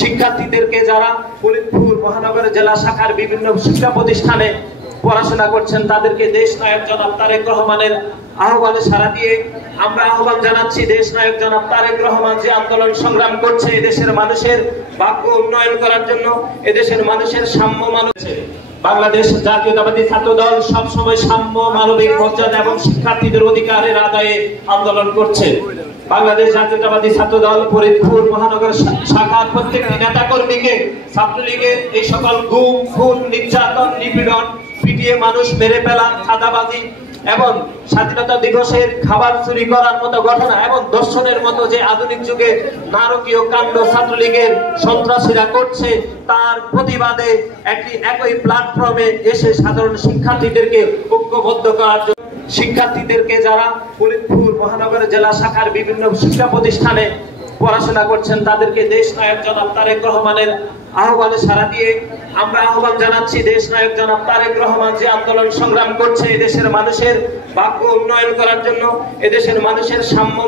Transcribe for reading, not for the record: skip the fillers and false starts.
শিক্ষার্থীদেরকে যারা ফরিদপুর মহানগর জেলা শাখার বিভিন্ন শিক্ষা প্রতিষ্ঠানে পড়াশোনা করছেন তাদেরকে দেশ নায়ক জনাব তারেক রহমানের আহ্বানে সাড়া দিয়ে আমরা আহ্বান জানাচ্ছি দেশ নায়ক জনাব তারেক রহমান যে আন্দোলন সংগ্রাম করছে এদেশের মানুষের ভাগ্য উন্নয়ন করার জন্য, এদেশের মানুষের সাম্য বাংলাদেশ জাতীয়তাবাদী ছাত্র দল সবসময় সাম্য, মানবিক মর্যাদা এবং শিক্ষার্থীদের অধিকারের আদায়ে আন্দোলন করছে। বাংলাদেশ জাতীয়তাবাদী ছাত্র দল ফরিদপুর মহানগর শাখার প্রত্যেকটি নেতা কর্মীকে ছাত্রলীগের এই সকল গুম, খুন, নির্যাতন, নিপীড়ন, পিটিয়ে মানুষ মেরে ফেলা, চাঁদাবাজি এবং স্বাধীনতা দিবসের খাবার চুরি করার মতো ঘটনা এবং দর্শনের মতো যে আধুনিক যুগে নারকীয় কাণ্ড ছাত্রলীগের সন্ত্রাসীরা করছে তার প্রতিবাদে একই প্ল্যাটফর্মে এসে সাধারণ শিক্ষার্থীদেরকে ঐক্যবদ্ধ করার জন্য শিক্ষার্থীদেরকে যারা ফরিদপুর মহানগর জেলা শাখার বিভিন্ন শিক্ষা প্রতিষ্ঠানে পড়াশোনা করছেন তাদেরকে দেশ নায়ক জনাব তারেক রহমানের আহ্বানে সাড়া দিয়ে আমরা আহ্বান জানাচ্ছি দেশ নায়ক জনাব তারেক রহমান যে আন্দোলন সংগ্রাম করছে এদেশের মানুষের ভাগ্য উন্নয়ন করার জন্য, এদেশের মানুষের সাম্য